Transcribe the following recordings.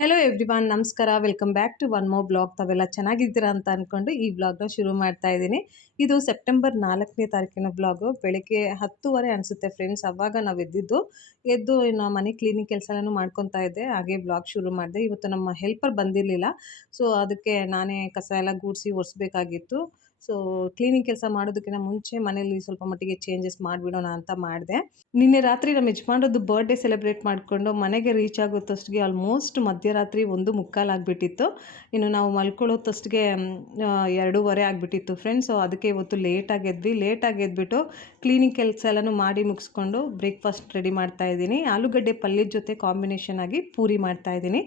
Hello everyone ನಮಸ್ಕಾರ welcome back to one more blog. ತಾವೆಲ್ಲ ಚೆನ್ನಾಗಿದ್ದೀರಾ ಅಂತ ಅಂದ್ಕೊಂಡು ಈ ಬ್ಲಾಗ್ನ ಶುರು ಮಾಡ್ತಾ ಇದ್ದೀನಿ. ಇದು ಸೆಪ್ಟೆಂಬರ್ 4ನೇ ತಾರೀಕಿನ ಬ್ಲಾಗು. ಬೆಳಗ್ಗೆ 10:30 ಅನಿಸುತ್ತೆ ಫ್ರೆಂಡ್ಸ್. ಅವಾಗ ನಾವು ಎದ್ದು ಇನ್ನು ಮನೆ ಕ್ಲೀನಿಂಗ್ ಕೆಲಸ ಎಲ್ಲನೂ ಮಾಡ್ಕೊತಾ ಇದ್ದೆ. ಹಾಗೆ ಬ್ಲಾಗ್ ಶುರು ಮಾಡಿದೆ. ಇವತ್ತು ನಮ್ಮ ಹೆಲ್ಪರ್ ಬಂದಿರಲಿಲ್ಲ. ಸೊ ಅದಕ್ಕೆ ನಾನೇ ಕಸ ಎಲ್ಲ ಗುಡಿಸಿ ಒರೆಸ್ಬೇಕಾಗಿತ್ತು. ಸೊ ಕ್ಲೀನಿಂಗ್ ಕೆಲಸ ಮಾಡೋದಕ್ಕಿಂತ ಮುಂಚೆ ಮನೇಲಿ ಸ್ವಲ್ಪ ಮಟ್ಟಿಗೆ ಚೇಂಜಸ್ ಮಾಡಿಬಿಡೋಣ ಅಂತ ಮಾಡಿದೆ. ನಿನ್ನೆ ರಾತ್ರಿ ನಮ್ಮ ಯಜಮಾನ್ರದ್ದು ಬರ್ಡೇ ಸೆಲೆಬ್ರೇಟ್ ಮಾಡಿಕೊಂಡು ಮನೆಗೆ ರೀಚ್ ಆಗೋತ್ತಷ್ಟಿಗೆ ಆಲ್ಮೋಸ್ಟ್ ಮಧ್ಯರಾತ್ರಿ 1:45 ಆಗಿಬಿಟ್ಟಿತ್ತು. ಇನ್ನು ನಾವು ಮಲ್ಕೊಳ್ಳೋತ್ತಷ್ಟಿಗೆ 2:30 ಆಗಿಬಿಟ್ಟಿತ್ತು ಫ್ರೆಂಡ್ಸ್. ಸೊ ಅದಕ್ಕೆ ಇವತ್ತು ಲೇಟಾಗಿ ಎದ್ಬಿಟ್ಟು ಕ್ಲೀನಿಂಗ್ ಕೆಲಸ ಎಲ್ಲನೂ ಮಾಡಿ ಮುಗಿಸ್ಕೊಂಡು ಬ್ರೇಕ್ಫಾಸ್ಟ್ ರೆಡಿ ಮಾಡ್ತಾ ಇದ್ದೀನಿ. ಆಲೂಗಡ್ಡೆ ಪಲ್ಯದ ಜೊತೆ ಕಾಂಬಿನೇಷನ್ ಆಗಿ ಪೂರಿ ಮಾಡ್ತಾ ಇದ್ದೀನಿ.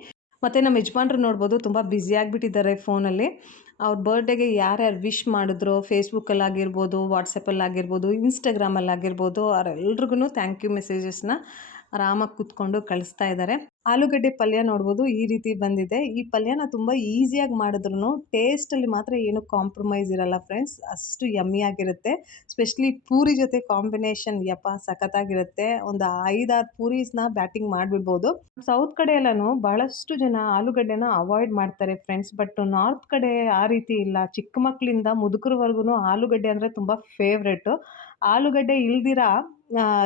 ಮತ್ತು ನಮ್ಮ ಯಜಮಾನ್ರು ನೋಡ್ಬೋದು ತುಂಬ ಬ್ಯುಸಿ ಆಗಿಬಿಟ್ಟಿದ್ದಾರೆ ಫೋನಲ್ಲಿ. ಅವ್ರ ಬರ್ಡೇಗೆ ಯಾರ್ಯಾರು ವಿಶ್ ಮಾಡಿದ್ರು ಫೇಸ್ಬುಕ್ಕಲ್ಲಾಗಿರ್ಬೋದು, ವಾಟ್ಸಪ್ಪಲ್ಲಾಗಿರ್ಬೋದು, ಇನ್ಸ್ಟಾಗ್ರಾಮಲ್ಲಾಗಿರ್ಬೋದು ಅವರೆಲ್ರಿಗೂ ಥ್ಯಾಂಕ್ ಯು ಮೆಸೇಜಸ್ನ ಆರಾಮಾಗಿ ಕೂತ್ಕೊಂಡು ಕಳಿಸ್ತಾ ಇದ್ದಾರೆ. ಆಲೂಗಡ್ಡೆ ಪಲ್ಯ ನೋಡ್ಬೋದು ಈ ರೀತಿ ಬಂದಿದೆ. ಈ ಪಲ್ಯನ ತುಂಬ ಈಸಿಯಾಗಿ ಮಾಡಿದ್ರು ಟೇಸ್ಟಲ್ಲಿ ಮಾತ್ರ ಏನು ಕಾಂಪ್ರಮೈಸ್ ಇರಲ್ಲ ಫ್ರೆಂಡ್ಸ್. ಅಷ್ಟು ಯಮ್ಮಿಯಾಗಿರುತ್ತೆ. ಸ್ಪೆಷಲಿ ಪೂರಿ ಜೊತೆ ಕಾಂಬಿನೇಷನ್ ಸಖತ್ತಾಗಿರುತ್ತೆ. ಒಂದು 5-6 ಪೂರೀಸ್ನ ಬ್ಯಾಟಿಂಗ್ ಮಾಡಿಬಿಡ್ಬೋದು. ಸೌತ್ ಕಡೆ ಎಲ್ಲನೂ ಬಹಳಷ್ಟು ಜನ ಆಲೂಗಡ್ಡೆನ ಅವಾಯ್ಡ್ ಮಾಡ್ತಾರೆ ಫ್ರೆಂಡ್ಸ್. ಬಟ್ ನಾರ್ತ್ ಕಡೆ ಆ ರೀತಿ ಇಲ್ಲ. ಚಿಕ್ಕ ಮಕ್ಕಳಿಂದ ಮುದುಕರವರೆಗೂ ಆಲೂಗಡ್ಡೆ ಅಂದರೆ ತುಂಬ ಫೇವ್ರೆಟು. ಆಲೂಗಡ್ಡೆ ಇಲ್ದಿರ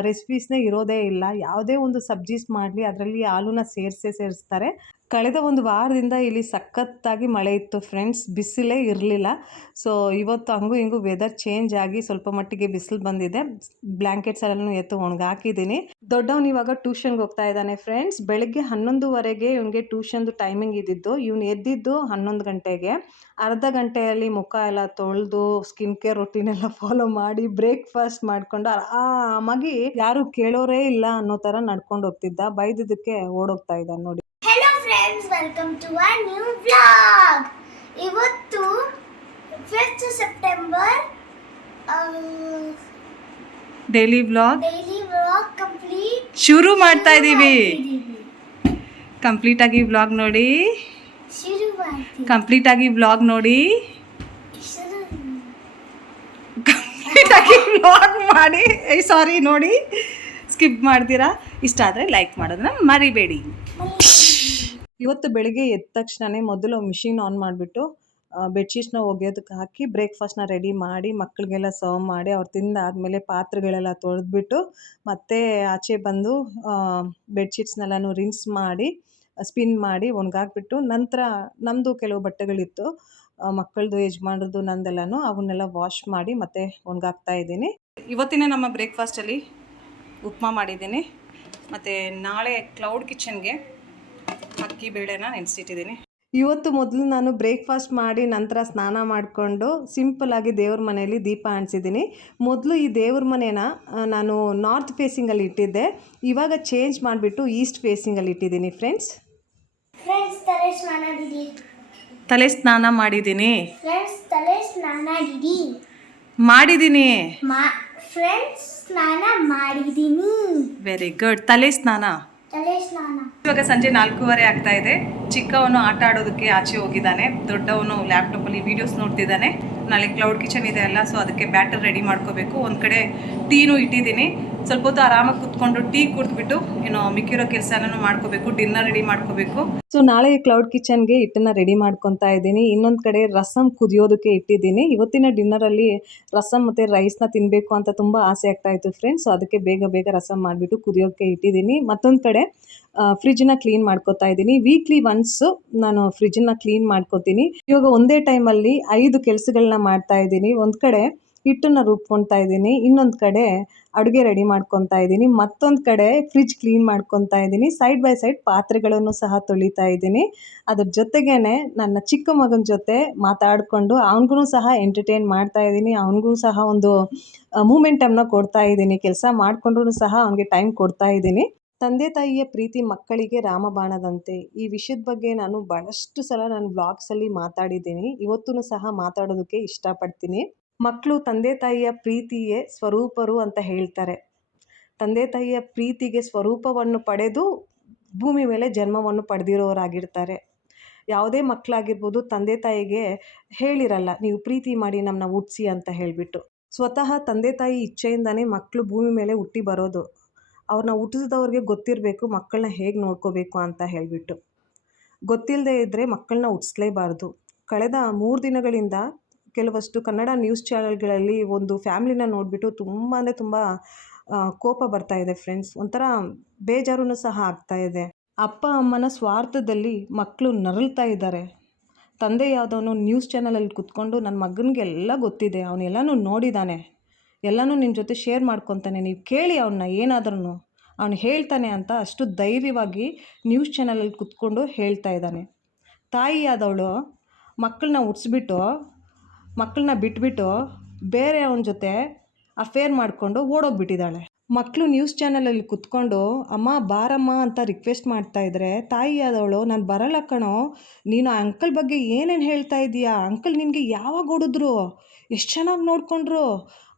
ರೆಸಿಪೀಸ್ನೇ ಇರೋದೇ ಇಲ್ಲ. ಯಾವುದೇ ಒಂದು ಸಬ್ಜೀಸ್ ಮಾಡಲಿ ಅದರಲ್ಲಿ ಆಲೂನ ಸೇರಿಸ್ತಾರೆ. ಕಳೆದ ಒಂದು ವಾರದಿಂದ ಇಲ್ಲಿ ಸಖತ್ತಾಗಿ ಮಳೆ ಇತ್ತು ಫ್ರೆಂಡ್ಸ್. ಬಿಸಿಲೇ ಇರಲಿಲ್ಲ. ಸೊ ಇವತ್ತು ಹಂಗೂ ಹಿಂಗೂ ವೆದರ್ ಚೇಂಜ್ ಆಗಿ ಸ್ವಲ್ಪ ಮಟ್ಟಿಗೆ ಬಿಸಿಲು ಬಂದಿದೆ. ಬ್ಲ್ಯಾಂಕೆಟ್ಸ್ ಎಲ್ಲನೂ ಎತ್ತು ಒಣಗಾಕಿದ್ದೀನಿ. ದೊಡ್ಡವನು ಇವಾಗ ಟ್ಯೂಷನ್ಗೆ ಹೋಗ್ತಾ ಇದ್ದಾನೆ ಫ್ರೆಂಡ್ಸ್. ಬೆಳಗ್ಗೆ 11:15 ಇವನಿಗೆ ಟ್ಯೂಷನ್ದು ಟೈಮಿಂಗ್ ಇದ್ದಿದ್ದು. ಇವನು ಎದ್ದಿದ್ದು 11 ಗಂಟೆಗೆ. ಅರ್ಧ ಗಂಟೆಯಲ್ಲಿ ಮುಖ ಎಲ್ಲ ತೊಳೆದು ಸ್ಕಿನ್ ಕೇರ್ ರೊಟೀನ್ ಎಲ್ಲ ಫಾಲೋ ಮಾಡಿ ಬ್ರೇಕ್ಫಾಸ್ಟ್ ಮಾಡಿಕೊಂಡು ಆರಾಮಾಗಿ ಯಾರು ಕೇಳೋರೇ ಇಲ್ಲ ಅನ್ನೋ ಥರ ನಡ್ಕೊಂಡು ಹೋಗ್ತಿದ್ದ. ಬೈದಿದ್ದಕ್ಕೆ ಓಡೋಗ್ತಾ ಇದ್ದಾನೆ ನೋಡಿ. Hello friends, welcome to a new vlog. ಇವತ್ತು 5th September daily vlog complete ಶುರು ಮಾಡ್ತಾ ಇದ್ದೀವಿ. ಕಂಪ್ಲೀಟಾಗಿ ವ್ಲಾಗ್ ನೋಡಿ. ಕಂಪ್ಲೀಟಾಗಿ ವ್ಲಾಗ್ ನೋಡಿ. ಕಂಪ್ಲೀಟಾಗಿ ವ್ಲಾಗ್ ಮಾಡಿ ಸಾರಿ ನೋಡಿ ಸ್ಕಿಪ್ ಮಾಡ್ತೀರಾ. ಇಷ್ಟ ಆದರೆ ಲೈಕ್ ಮಾಡೋದನ್ನ ಮರಿಬೇಡಿ. ಇವತ್ತು ಬೆಳಿಗ್ಗೆ ಎದ್ದ ತಕ್ಷಣವೇ ಮೊದಲು ಮಿಷಿನ್ ಆನ್ ಮಾಡಿಬಿಟ್ಟು ಬೆಡ್ಶೀಟ್ನ ಒಗೆಯೋದಕ್ಕೆ ಹಾಕಿ ಬ್ರೇಕ್ಫಾಸ್ಟ್ನ ರೆಡಿ ಮಾಡಿ ಮಕ್ಕಳಿಗೆಲ್ಲ ಸರ್ವ್ ಮಾಡಿ ಅವ್ರು ತಿಂದಾದಮೇಲೆ ಪಾತ್ರೆಗಳೆಲ್ಲ ತೊಳೆದ್ಬಿಟ್ಟು ಮತ್ತೆ ಆಚೆ ಬಂದು ಬೆಡ್ಶೀಟ್ಸ್ನೆಲ್ಲನೂ ರಿನ್ಸ್ ಮಾಡಿ ಸ್ಪಿನ್ ಮಾಡಿ ಒಣಗಾಕ್ಬಿಟ್ಟು ನಂತರ ನಮ್ಮದು ಕೆಲವು ಬಟ್ಟೆಗಳಿತ್ತು, ಮಕ್ಕಳದು, ಯಜಮಾನ್ರದ್ದು, ನಂದೆಲ್ಲನೂ ಅವನ್ನೆಲ್ಲ ವಾಶ್ ಮಾಡಿ ಮತ್ತೆ ಒಣಗಾಕ್ತಾ ಇದ್ದೀನಿ. ಇವತ್ತಿನ ನಮ್ಮ ಬ್ರೇಕ್ಫಾಸ್ಟಲ್ಲಿ ಉಪ್ಮಾ ಮಾಡಿದ್ದೀನಿ. ಮತ್ತು ನಾಳೆ ಕ್ಲೌಡ್ ಕಿಚನ್ಗೆ ಅಕ್ಕಿ ಬೇಳೆನ ನೆನೆಸಿಟ್ಟಿದ್ದೀನಿ. ಇವತ್ತು ಮೊದಲು ನಾನು ಬ್ರೇಕ್ಫಾಸ್ಟ್ ಮಾಡಿ ನಂತರ ಸ್ನಾನ ಮಾಡಿಕೊಂಡು ಸಿಂಪಲ್ಲಾಗಿ ದೇವ್ರ ಮನೆಯಲ್ಲಿ ದೀಪ ಅಂಟಿಸಿದ್ದೀನಿ. ಮೊದಲು ಈ ದೇವ್ರ ಮನೇನ ನಾನು ನಾರ್ತ್ ಫೇಸಿಂಗಲ್ಲಿ ಇಟ್ಟಿದ್ದೆ. ಇವಾಗ ಚೇಂಜ್ ಮಾಡಿಬಿಟ್ಟು ಈಸ್ಟ್ ಫೇಸಿಂಗಲ್ಲಿ ಇಟ್ಟಿದ್ದೀನಿ ಫ್ರೆಂಡ್ಸ್. ತಲೆ ಸ್ನಾನ ಮಾಡಿದ್ದೀನಿ. Very good. ತಲೆ ಸ್ನಾನ. ಇವಾಗ ಸಂಜೆ 4:15 ಆಗ್ತಾ ಇದೆ. ಚಿಕ್ಕವನು ಆಟ ಆಡೋದಕ್ಕೆ ಆಚೆ ಹೋಗಿದ್ದಾನೆ. ದೊಡ್ಡವನು ಲ್ಯಾಪ್ಟಾಪಲ್ಲಿ ವೀಡಿಯೋಸ್ ನೋಡ್ತಿದ್ದಾನೆ. ನಾಳೆ ಕ್ಲೌಡ್ ಕಿಚನ್ ಇದೆ ಅಲ್ಲ, ಸೊ ಅದಕ್ಕೆ ಬ್ಯಾಟರ್ ರೆಡಿ ಮಾಡ್ಕೋಬೇಕು. ಒಂದು ಕಡೆ ಟೀನೂ ಇಟ್ಟಿದ್ದೀನಿ. ಸ್ವಲ್ಪ ಹೊತ್ತು ಆರಾಮಾಗಿ ಕೂತ್ಕೊಂಡು ಟೀ ಕುಡಿದ್ಬಿಟ್ಟು ಇನ್ನು ಮಿಕ್ಕಿರೋ ಕೆಲಸ ಎಲ್ಲನೂ ಮಾಡ್ಕೋಬೇಕು. ಡಿನ್ನರ್ ರೆಡಿ ಮಾಡ್ಕೋಬೇಕು. ಸೊ ನಾಳೆ ಕ್ಲೌಡ್ ಕಿಚನ್ಗೆ ಹಿಟ್ಟನ್ನು ರೆಡಿ ಮಾಡ್ಕೊತಾ ಇದ್ದೀನಿ. ಇನ್ನೊಂದು ಕಡೆ ರಸಮ್ ಕುದಿಯೋದಕ್ಕೆ ಇಟ್ಟಿದ್ದೀನಿ. ಇವತ್ತಿನ ಡಿನ್ನರಲ್ಲಿ ರಸಮ್ ಮತ್ತು ರೈಸ್ನ ತಿನ್ನಬೇಕು ಅಂತ ತುಂಬ ಆಸೆ ಆಗ್ತಾ ಇತ್ತು ಫ್ರೆಂಡ್ಸ್. ಸೊ ಅದಕ್ಕೆ ಬೇಗ ರಸಮ್ ಮಾಡಿಬಿಟ್ಟು ಕುದಿಯೋಕ್ಕೆ ಇಟ್ಟಿದ್ದೀನಿ. ಮತ್ತೊಂದು ಕಡೆ ಫ್ರಿಜ್ನ ಕ್ಲೀನ್ ಮಾಡ್ಕೊತಾ ಇದ್ದೀನಿ. ವೀಕ್ಲಿ ಒನ್ಸು ನಾನು ಫ್ರಿಜ್ನ ಕ್ಲೀನ್ ಮಾಡ್ಕೊತೀನಿ. ಇವಾಗ ಒಂದೇ ಟೈಮಲ್ಲಿ 5 ಕೆಲಸಗಳನ್ನ ಮಾಡ್ತಾ ಇದ್ದೀನಿ. ಒಂದು ಕಡೆ ಹಿಟ್ಟನ್ನು ರುಬ್ಕೊತಾ ಇದ್ದೀನಿ, ಇನ್ನೊಂದು ಕಡೆ ಅಡುಗೆ ರೆಡಿ ಮಾಡ್ಕೊತಾ ಇದ್ದೀನಿ, ಮತ್ತೊಂದು ಕಡೆ ಫ್ರಿಜ್ ಕ್ಲೀನ್ ಮಾಡ್ಕೊತಾ ಇದ್ದೀನಿ. ಸೈಡ್ ಬೈ ಸೈಡ್ ಪಾತ್ರೆಗಳನ್ನು ಸಹ ತೊಳಿತಾ ಇದ್ದೀನಿ. ಅದ್ರ ಜೊತೆಗೇನೆ ನನ್ನ ಚಿಕ್ಕ ಮಗನ ಜೊತೆ ಮಾತಾಡಿಕೊಂಡು ಅವನಿಗೂ ಸಹ ಎಂಟರ್ಟೈನ್ ಮಾಡ್ತಾ ಇದ್ದೀನಿ. ಅವನಿಗೂ ಸಹ ಒಂದು ಮೂಮೆಂಟನ್ನು ಕೊಡ್ತಾ ಇದ್ದೀನಿ. ಕೆಲಸ ಮಾಡಿಕೊಂಡ್ರೂ ಸಹ ಅವನಿಗೆ ಟೈಮ್ ಕೊಡ್ತಾ ಇದ್ದೀನಿ. ತಂದೆ ತಾಯಿಯ ಪ್ರೀತಿ ಮಕ್ಕಳಿಗೆ ರಾಮಬಾಣದಂತೆ. ಈ ವಿಷಯದ ಬಗ್ಗೆ ನಾನು ಬಹಳಷ್ಟು ಸಲ ನನ್ನ ಬ್ಲಾಗ್ಸಲ್ಲಿ ಮಾತಾಡಿದ್ದೀನಿ. ಇವತ್ತೂ ಸಹ ಮಾತಾಡೋದಕ್ಕೆ ಇಷ್ಟಪಡ್ತೀನಿ. ಮಕ್ಕಳು ತಂದೆ ತಾಯಿಯ ಪ್ರೀತಿಯೇ ಸ್ವರೂಪರು ಅಂತ ಹೇಳ್ತಾರೆ. ತಂದೆ ತಾಯಿಯ ಪ್ರೀತಿಗೆ ಸ್ವರೂಪವನ್ನು ಪಡೆದು ಭೂಮಿ ಮೇಲೆ ಜನ್ಮವನ್ನು ಪಡೆದಿರೋರಾಗಿರ್ತಾರೆ. ಯಾವುದೇ ಮಕ್ಕಳಾಗಿರ್ಬೋದು ತಂದೆ ತಾಯಿಗೆ ಹೇಳಿರಲ್ಲ, ನೀವು ಪ್ರೀತಿ ಮಾಡಿ ನಮ್ಮನ್ನ ಹುಟ್ಟಿಸಿ ಅಂತ ಹೇಳಿಬಿಟ್ಟು. ಸ್ವತಃ ತಂದೆ ತಾಯಿ ಇಚ್ಛೆಯಿಂದನೇ ಮಕ್ಕಳು ಭೂಮಿ ಮೇಲೆ ಹುಟ್ಟಿ ಬರೋದು. ಅವ್ರನ್ನ ಹುಟ್ಟಿಸಿದವ್ರಿಗೆ ಗೊತ್ತಿರಬೇಕು ಮಕ್ಕಳನ್ನ ಹೇಗೆ ನೋಡ್ಕೋಬೇಕು ಅಂತ ಹೇಳಿಬಿಟ್ಟು. ಗೊತ್ತಿಲ್ಲದೆ ಇದ್ದರೆ ಮಕ್ಕಳನ್ನ ಹುಟ್ಟಿಸ್ಲೇಬಾರ್ದು. ಕಳೆದ 3 ದಿನಗಳಿಂದ ಕೆಲವಷ್ಟು ಕನ್ನಡ ನ್ಯೂಸ್ ಚಾನೆಲ್ಗಳಲ್ಲಿ ಒಂದು ಫ್ಯಾಮ್ಲಿನ ನೋಡಿಬಿಟ್ಟು ತುಂಬ ಅಂದರೆ ತುಂಬ ಕೋಪ ಬರ್ತಾ ಇದೆ ಫ್ರೆಂಡ್ಸ್. ಒಂಥರ ಬೇಜಾರೂ ಸಹ ಆಗ್ತಾ ಇದೆ. ಅಪ್ಪ ಅಮ್ಮನ ಸ್ವಾರ್ಥದಲ್ಲಿ ಮಕ್ಕಳು ನರಳ್ತಾ ಇದ್ದಾರೆ. ತಂದೆ ಯಾವುದವನು ನ್ಯೂಸ್ ಚಾನಲಲ್ಲಿ ಕೂತ್ಕೊಂಡು ನನ್ನ ಮಗನಿಗೆ ಎಲ್ಲ ಗೊತ್ತಿದೆ, ಅವನೆಲ್ಲನೂ ನೋಡಿದ್ದಾನೆ, ಎಲ್ಲನೂ ನಿಮ್ಮ ಜೊತೆ ಶೇರ್ ಮಾಡ್ಕೊತಾನೆ, ನೀವು ಕೇಳಿ ಅವನ್ನ ಏನಾದ್ರೂ ಅವನು ಹೇಳ್ತಾನೆ ಅಂತ ಅಷ್ಟು ಧೈರ್ಯವಾಗಿ ನ್ಯೂಸ್ ಚಾನಲಲ್ಲಿ ಕೂತ್ಕೊಂಡು ಹೇಳ್ತಾ ಇದ್ದಾನೆ. ತಾಯಿಯಾದವಳು ಮಕ್ಕಳನ್ನ ಹುಟ್ಟಿಸ್ಬಿಟ್ಟು ಮಕ್ಕಳನ್ನ ಬಿಟ್ಬಿಟ್ಟು ಬೇರೆ ಅವನ ಜೊತೆ ಅಫೇರ್ ಮಾಡಿಕೊಂಡು ಓಡೋಗ್ಬಿಟ್ಟಿದ್ದಾಳೆ. ಮಕ್ಕಳು ನ್ಯೂಸ್ ಚಾನಲಲ್ಲಿ ಕೂತ್ಕೊಂಡು ಅಮ್ಮ ಬಾರಮ್ಮ ಅಂತ ರಿಕ್ವೆಸ್ಟ್ ಮಾಡ್ತಾಯಿದ್ರೆ ತಾಯಿಯಾದವಳು ನಾನು ಬರಲ್ಲ ಕಣೋ, ನೀನು ಆ ಅಂಕಲ್ ಬಗ್ಗೆ ಏನೇನು ಹೇಳ್ತಾ ಇದೀಯಾ, ಅಂಕಲ್ ನಿನಗೆ ಯಾವಾಗ ಹೊಡೆದ್ರು, ಎಷ್ಟು ಚೆನ್ನಾಗಿ ನೋಡಿಕೊಂಡ್ರು,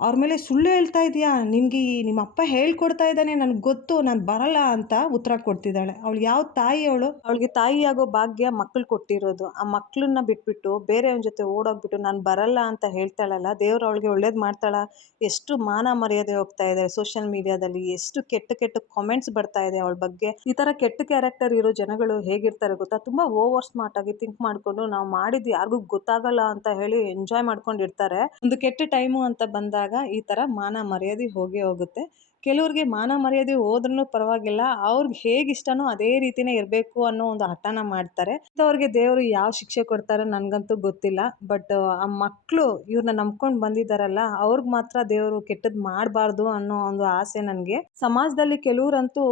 ಅವ್ರ ಮೇಲೆ ಸುಳ್ಳು ಹೇಳ್ತಾ ಇದೆಯಾ, ನಿನಗೆ ನಿಮ್ಮ ಅಪ್ಪ ಹೇಳ್ಕೊಡ್ತಾ ಇದ್ದಾನೆ, ನನಗೆ ಗೊತ್ತು, ನಾನು ಬರಲ್ಲ ಅಂತ ಉತ್ತರ ಕೊಡ್ತಿದ್ದಾಳೆ. ಅವಳು ಯಾವ ತಾಯಿಯವಳು? ಅವಳಿಗೆ ತಾಯಿಯಾಗೋ ಭಾಗ್ಯ ಮಕ್ಕಳು ಕೊಟ್ಟಿರೋದು. ಆ ಮಕ್ಕಳನ್ನ ಬಿಟ್ಬಿಟ್ಟು ಬೇರೆಯವನ ಜೊತೆ ಓಡೋಗ್ಬಿಟ್ಟು ನಾನು ಬರಲ್ಲ ಅಂತ ಹೇಳ್ತಾಳಲ್ಲ, ದೇವ್ರು ಅವಳಿಗೆ ಒಳ್ಳೇದು ಮಾಡ್ತಾಳ? ಎಷ್ಟು ಮಾನ ಮರ್ಯಾದೆ ಹೋಗ್ತಾ ಇದೆ ಸೋಷಿಯಲ್ ಮೀಡಿಯಾದಲ್ಲಿ, ಎಷ್ಟು ಕೆಟ್ಟ ಕೆಟ್ಟ ಕಾಮೆಂಟ್ಸ್ ಬರ್ತಾ ಇದೆ ಅವಳ ಬಗ್ಗೆ. ಈ ಥರ ಕೆಟ್ಟ ಕ್ಯಾರೆಕ್ಟರ್ ಇರೋ ಜನಗಳು ಹೇಗಿರ್ತಾರೆ ಗೊತ್ತಾ? ತುಂಬ ಓವರ್ ಸ್ಮಾರ್ಟ್ ಆಗಿ ಥಿಂಕ್ ಮಾಡಿಕೊಂಡು ನಾವು ಮಾಡಿದ್ದು ಯಾರಿಗೂ ಗೊತ್ತಾಗಲ್ಲ ಅಂತ ಹೇಳಿ ಎಂಜಾಯ್ ಮಾಡ್ಕೊಂಡಿರ್ತಾರೆ. ಒಂದು ಕೆಟ್ಟ ಟೈಮು ಅಂತ ಬಂದಾಗ ಈ ಥರ ಮಾನ ಮರ್ಯಾದೆ ಹೋಗೇ ಹೋಗುತ್ತೆ. ಕೆಲವ್ರಿಗೆ ಮಾನ ಮರ್ಯಾದೆ ಹೋದ್ರೂ ಪರವಾಗಿಲ್ಲ, ಅವ್ರಿಗೆ ಹೇಗಿಷ್ಟನೋ ಅದೇ ರೀತಿನೇ ಇರಬೇಕು ಅನ್ನೋ ಒಂದು ಹಠನ ಮಾಡ್ತಾರೆ. ಅವ್ರಿಗೆ ದೇವರು ಯಾವ ಶಿಕ್ಷೆ ಕೊಡ್ತಾರೋ ನನಗಂತೂ ಗೊತ್ತಿಲ್ಲ. ಬಟ್ ಆ ಮಕ್ಕಳು ಇವ್ರನ್ನ ನಂಬ್ಕೊಂಡು ಬಂದಿದ್ದಾರಲ್ಲ, ಅವ್ರಿಗೆ ಮಾತ್ರ ದೇವರು ಕೆಟ್ಟದ್ದು ಮಾಡಬಾರ್ದು ಅನ್ನೋ ಒಂದು ಆಸೆ ನನಗೆ. ಸಮಾಜದಲ್ಲಿ ಕೆಲವ್ರಂತೂ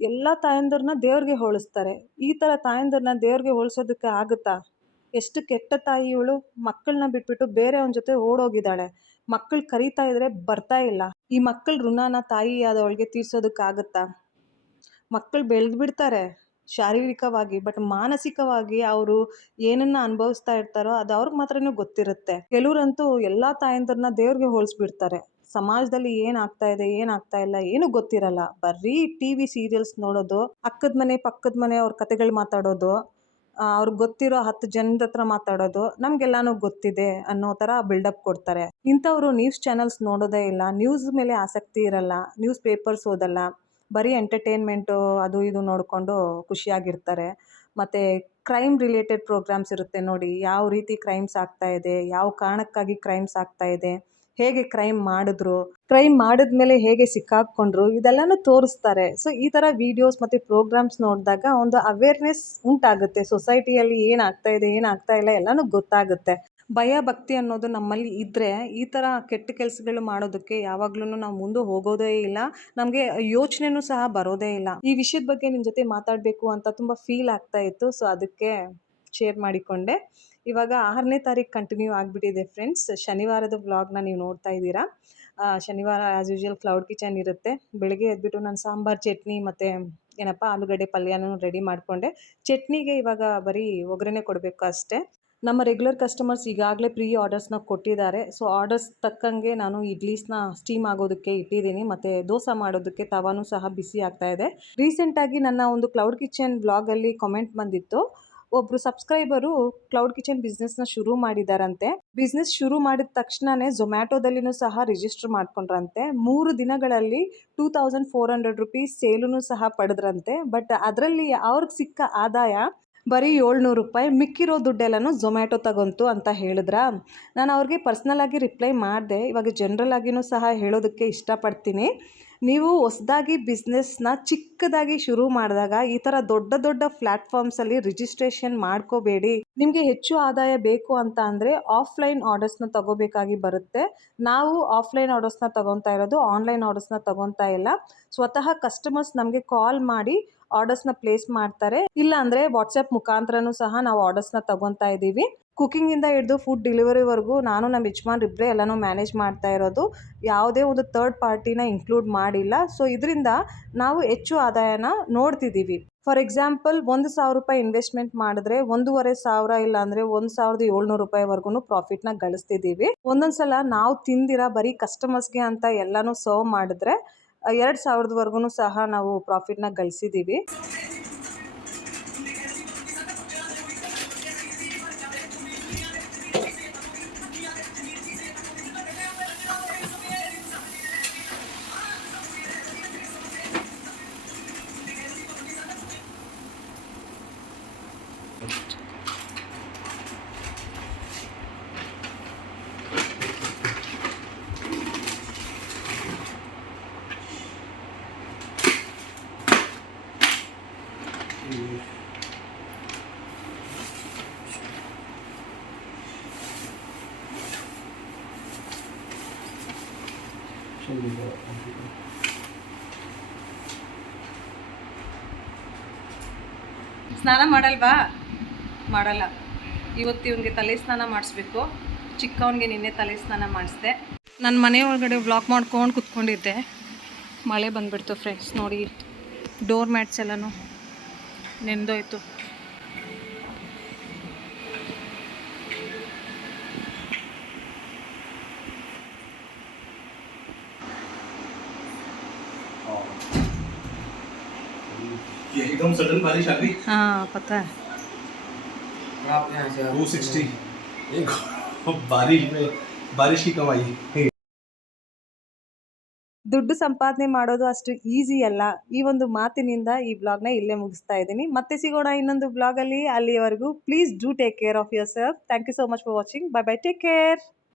ಎಲ್ಲ ತಾಯಂದಿರನ್ನ ದೇವ್ರಿಗೆ ಹೋಲಿಸ್ತಾರೆ. ಈ ಥರ ತಾಯಂದಿರನ್ನ ದೇವ್ರಿಗೆ ಹೋಲಿಸೋದಕ್ಕೆ ಆಗುತ್ತಾ? ಎಷ್ಟು ಕೆಟ್ಟ ತಾಯಿ ಇವಳು. ಮಕ್ಕಳನ್ನ ಬಿಟ್ಬಿಟ್ಟು ಬೇರೆ ಅವನ ಜೊತೆ ಓಡೋಗಿದ್ದಾಳೆ. ಮಕ್ಕಳು ಕರೀತಾ ಇದ್ರೆ ಬರ್ತಾ ಇಲ್ಲ. ಈ ಮಕ್ಕಳ ಋಣನ ತಾಯಿಯಾದವಳಿಗೆ ತೀರ್ಸೋದಕ್ಕಾಗುತ್ತಾ? ಮಕ್ಕಳು ಬೆಳೆದು ಬಿಡ್ತಾರೆ ಶಾರೀರಿಕವಾಗಿ, ಬಟ್ ಮಾನಸಿಕವಾಗಿ ಅವರು ಏನನ್ನ ಅನುಭವಿಸ್ತಾ ಇರ್ತಾರೋ ಅದು ಅವ್ರಿಗೆ ಮಾತ್ರನೇ ಗೊತ್ತಿರುತ್ತೆ. ಕೆಲವ್ರಂತೂ ಎಲ್ಲ ತಾಯಂದಿರನ್ನ ದೇವ್ರಿಗೆ ಹೋಲಿಸ್ಬಿಡ್ತಾರೆ. ಸಮಾಜದಲ್ಲಿ ಏನಾಗ್ತಾ ಇದೆ ಏನಾಗ್ತಾ ಇಲ್ಲ ಏನೂ ಗೊತ್ತಿರಲ್ಲ. ಬರೀ TV ಸೀರಿಯಲ್ಸ್ ನೋಡೋದು, ಅಕ್ಕದ ಮನೆ ಪಕ್ಕದ ಮನೆ ಅವ್ರ ಕತೆಗಳು ಮಾತಾಡೋದು, ಅವ್ರಿಗೆ ಗೊತ್ತಿರೋ 10 ಜನದ ಹತ್ರ ಮಾತಾಡೋದು, ನಮಗೆಲ್ಲನೂ ಗೊತ್ತಿದೆ ಅನ್ನೋ ಥರ ಬಿಲ್ಡಪ್ ಕೊಡ್ತಾರೆ. ಇಂಥವ್ರು ನ್ಯೂಸ್ ಚಾನಲ್ಸ್ ನೋಡೋದೇ ಇಲ್ಲ, ನ್ಯೂಸ್ ಮೇಲೆ ಆಸಕ್ತಿ ಇರಲ್ಲ, ನ್ಯೂಸ್ ಪೇಪರ್ಸ್ ಓದಲ್ಲ, ಬರೀ ಎಂಟರ್ಟೈನ್ಮೆಂಟು ಅದು ಇದು ನೋಡಿಕೊಂಡು ಖುಷಿಯಾಗಿರ್ತಾರೆ. ಮತ್ತು ಕ್ರೈಮ್ ರಿಲೇಟೆಡ್ ಪ್ರೋಗ್ರಾಮ್ಸ್ ಇರುತ್ತೆ ನೋಡಿ, ಯಾವ ರೀತಿ ಕ್ರೈಮ್ಸ್ ಆಗ್ತಾ ಇದೆ, ಯಾವ ಕಾರಣಕ್ಕಾಗಿ ಕ್ರೈಮ್ಸ್ ಆಗ್ತಾ ಇದೆ, ಹೇಗೆ ಕ್ರೈಮ್ ಮಾಡಿದ್ರು, ಕ್ರೈಮ್ ಮಾಡಿದ್ಮೇಲೆ ಹೇಗೆ ಸಿಕ್ಕಾಕ್ಕೊಂಡ್ರು, ಇದೆಲ್ಲನೂ ತೋರಿಸ್ತಾರೆ. ಸೊ ಈ ಥರ ವೀಡಿಯೋಸ್ ಮತ್ತು ಪ್ರೋಗ್ರಾಮ್ಸ್ ನೋಡಿದಾಗ ಒಂದು ಅವೇರ್ನೆಸ್ ಉಂಟಾಗುತ್ತೆ. ಸೊಸೈಟಿಯಲ್ಲಿ ಏನಾಗ್ತಾ ಇದೆ ಏನಾಗ್ತಾ ಇಲ್ಲ ಎಲ್ಲನೂ ಗೊತ್ತಾಗುತ್ತೆ. ಭಯ ಭಕ್ತಿ ಅನ್ನೋದು ನಮ್ಮಲ್ಲಿ ಇದ್ದರೆ ಈ ಥರ ಕೆಟ್ಟ ಕೆಲಸಗಳು ಮಾಡೋದಕ್ಕೆ ಯಾವಾಗ್ಲೂ ನಾವು ಮುಂದೆ ಹೋಗೋದೇ ಇಲ್ಲ, ನಮಗೆ ಯೋಚನೆನೂ ಸಹ ಬರೋದೇ ಇಲ್ಲ. ಈ ವಿಷಯದ ಬಗ್ಗೆ ನಿಮ್ಮ ಜೊತೆ ಮಾತಾಡಬೇಕು ಅಂತ ತುಂಬ ಫೀಲ್ ಆಗ್ತಾ ಇತ್ತು. ಸೊ ಅದಕ್ಕೆ ಶೇರ್ ಮಾಡಿಕೊಂಡೆ. ಇವಾಗ 6ನೇ ತಾರೀಕು ಕಂಟಿನ್ಯೂ ಆಗಿಬಿಟ್ಟಿದೆ ಫ್ರೆಂಡ್ಸ್. ಶನಿವಾರದ ವ್ಲಾಗ್ನ ನೀವು ನೋಡ್ತಾ ಇದ್ದೀರಾ. ಶನಿವಾರ ಆ್ಯಸ್ ಯೂಶುವಲ್ ಕ್ಲೌಡ್ ಕಿಚನ್ ಇರುತ್ತೆ. ಬೆಳಗ್ಗೆ ಎದ್ಬಿಟ್ಟು ನಾನು ಸಾಂಬಾರು ಚಟ್ನಿ ಮತ್ತು ಆಲೂಗಡ್ಡೆ ಪಲ್ಯನೂ ರೆಡಿ ಮಾಡಿಕೊಂಡೆ. ಚಟ್ನಿಗೆ ಇವಾಗ ಬರೀ ಒಗ್ಗರಣೆ ಕೊಡಬೇಕು ಅಷ್ಟೇ. ನಮ್ಮ ರೆಗ್ಯುಲರ್ ಕಸ್ಟಮರ್ಸ್ ಈಗಾಗಲೇ ಪ್ರೀ ಆರ್ಡರ್ಸ್ನ ಕೊಟ್ಟಿದ್ದಾರೆ. ಸೊ ಆರ್ಡರ್ಸ್ ತಕ್ಕಂಗೆ ನಾನು ಇಡ್ಲೀಸ್ನ ಸ್ಟೀಮ್ ಆಗೋದಕ್ಕೆ ಇಟ್ಟಿದ್ದೀನಿ, ಮತ್ತು ದೋಸೆ ಮಾಡೋದಕ್ಕೆ ತವಾನೂ ಸಹ ಬಿಸಿ ಆಗ್ತಾ ಇದೆ. ರೀಸೆಂಟಾಗಿ ನನ್ನ ಒಂದು ಕ್ಲೌಡ್ ಕಿಚನ್ ಬ್ಲಾಗಲ್ಲಿ ಕಾಮೆಂಟ್ ಬಂದಿತ್ತು. ಒಬ್ಬರು ಸಬ್ಸ್ಕ್ರೈಬರು ಕ್ಲೌಡ್ ಕಿಚನ್ ಬಿಸ್ನೆಸ್ನ ಶುರು ಮಾಡಿದಾರಂತೆ. ಬಿಸ್ನೆಸ್ ಶುರು ಮಾಡಿದ ತಕ್ಷಣವೇ ಝೊಮ್ಯಾಟೋದಲ್ಲಿನೂ ಸಹ ರಿಜಿಸ್ಟರ್ ಮಾಡ್ಕೊಂಡ್ರಂತೆ. 3 ದಿನಗಳಲ್ಲಿ 2400 ರೂಪೀಸ್ ಸೇಲೂ ಸಹ ಪಡೆದ್ರಂತೆ. ಬಟ್ ಅದರಲ್ಲಿ ಅವ್ರಿಗೆ ಸಿಕ್ಕ ಆದಾಯ ಬರೀ 700 ರೂಪಾಯಿ, ಮಿಕ್ಕಿರೋ ದುಡ್ಡೆಲ್ಲನೂ ಝೊಮ್ಯಾಟೊ ತಗೊಂತು ಅಂತ ಹೇಳಿದ್ರ. ನಾನು ಅವ್ರಿಗೆ ಪರ್ಸ್ನಲಾಗಿ ರಿಪ್ಲೈ ಮಾಡಿದೆ. ಇವಾಗ ಜನರಲ್ ಆಗಿನೂ ಸಹ ಹೇಳೋದಕ್ಕೆ ಇಷ್ಟಪಡ್ತೀನಿ. ನೀವು ಹೊಸದಾಗಿ ಬಿಸ್ನೆಸ್ನ ಚಿಕ್ಕದಾಗಿ ಶುರು ಮಾಡಿದಾಗ ಈ ಥರ ದೊಡ್ಡ ದೊಡ್ಡ ಪ್ಲ್ಯಾಟ್ಫಾರ್ಮ್ಸಲ್ಲಿ ರಿಜಿಸ್ಟ್ರೇಷನ್ ಮಾಡ್ಕೋಬೇಡಿ. ನಿಮಗೆ ಹೆಚ್ಚು ಆದಾಯ ಬೇಕು ಅಂತ ಅಂದರೆ ಆಫ್ಲೈನ್ ಆರ್ಡರ್ಸ್ನ ತಗೋಬೇಕಾಗಿ ಬರುತ್ತೆ. ನಾವು ಆಫ್ಲೈನ್ ಆರ್ಡರ್ಸ್ನ ತಗೊತಾ ಇರೋದು, ಆನ್ಲೈನ್ ಆರ್ಡರ್ಸ್ನ ತಗೊತಾ ಇಲ್ಲ. ಸ್ವತಃ ಕಸ್ಟಮರ್ಸ್ ನಮಗೆ ಕಾಲ್ ಮಾಡಿ ಆರ್ಡರ್ಸ್ನ ಪ್ಲೇಸ್ ಮಾಡ್ತಾರೆ. ಇಲ್ಲ ಅಂದರೆ ವಾಟ್ಸಪ್ ಮುಖಾಂತರನೂ ಸಹ ನಾವು ಆರ್ಡರ್ಸ್ನ ತಗೊತಾ ಇದ್ದೀವಿ. ಕುಕ್ಕಿಂಗಿಂದ ಹಿಡಿದು ಫುಡ್ ಡೆಲಿವರಿವರೆಗೂ ನಾನು ನಮ್ಮ ಯಜಮಾನ್ರಿಬ್ಬರೇ ಎಲ್ಲನೂ ಮ್ಯಾನೇಜ್ ಮಾಡ್ತಾ ಇರೋದು. ಯಾವುದೇ ಒಂದು ಥರ್ಡ್ ಪಾರ್ಟಿನ ಇನ್ಕ್ಲೂಡ್ ಮಾಡಿಲ್ಲ. ಸೊ ಇದರಿಂದ ನಾವು ಹೆಚ್ಚು ಆದಾಯನ ನೋಡ್ತಿದ್ದೀವಿ. ಫಾರ್ ಎಕ್ಸಾಂಪಲ್ 1,000 ರೂಪಾಯಿ ಇನ್ವೆಸ್ಟ್ಮೆಂಟ್ ಮಾಡಿದ್ರೆ 1,500 ಇಲ್ಲ ಅಂದರೆ 1,700 ರೂಪಾಯಿವರೆಗೂ ಪ್ರಾಫಿಟ್ನ ಗಳಿಸ್ತಿದ್ದೀವಿ. ಒಂದೊಂದು ಸಲ ನಾವು ತಿಂದಿರ ಬರೀ ಕಸ್ಟಮರ್ಸ್ಗೆ ಅಂತ ಎಲ್ಲನೂ ಸರ್ವ್ ಮಾಡಿದ್ರೆ 2,000ವರೆಗೂ ಸಹ ನಾವು ಪ್ರಾಫಿಟ್ನ ಗಳಿಸಿದ್ದೀವಿ. ಸ್ನಾನ ಮಾಡಲ್ವಾ? ಮಾಡಲ್ಲ. ಇವತ್ತು ಇವನಿಗೆ ತಲೆ ಸ್ನಾನ ಮಾಡಿಸ್ಬೇಕು. ಚಿಕ್ಕವನಿಗೆ ನಿನ್ನೆ ತಲೆ ಸ್ನಾನ ಮಾಡಿಸ್ದೆ. ನನ್ನ ಮನೆ ಒಳಗಡೆ ವ್ಲಾಗ್ ಮಾಡ್ಕೊಂಡು ಕುತ್ಕೊಂಡಿದ್ದೆ. ಮಳೆ ಬಂದುಬಿಡ್ತು ಫ್ರೆಂಡ್ಸ್. ನೋಡಿ, ಡೋರ್ ಮ್ಯಾಟ್ಸ್ ಎಲ್ಲನೂ ನೆಂದೋಯ್ತು. एकदम सडन बारिश आ गई। हाँ पता है। आप यहाँ से 260 एक बारिश में बारिश की कमाई। ದುಡ್ಡು ಸಂಪಾದನೆ ಮಾಡೋದು ಅಷ್ಟು ಈಸಿ ಅಲ್ಲ. ಈ ಒಂದು ಮಾತಿನಿಂದ ಈ ಬ್ಲಾಗ್ನ ಇಲ್ಲೇ ಮುಗಿಸ್ತಾ ಇದ್ದೀನಿ. ಮತ್ತೆ ಸಿಗೋಣ ಇನ್ನೊಂದು ಬ್ಲಾಗಲ್ಲಿ. ಅಲ್ಲಿವರೆಗೂ please do take care of yourself. Thank you so much for watching. Bye bye, take care.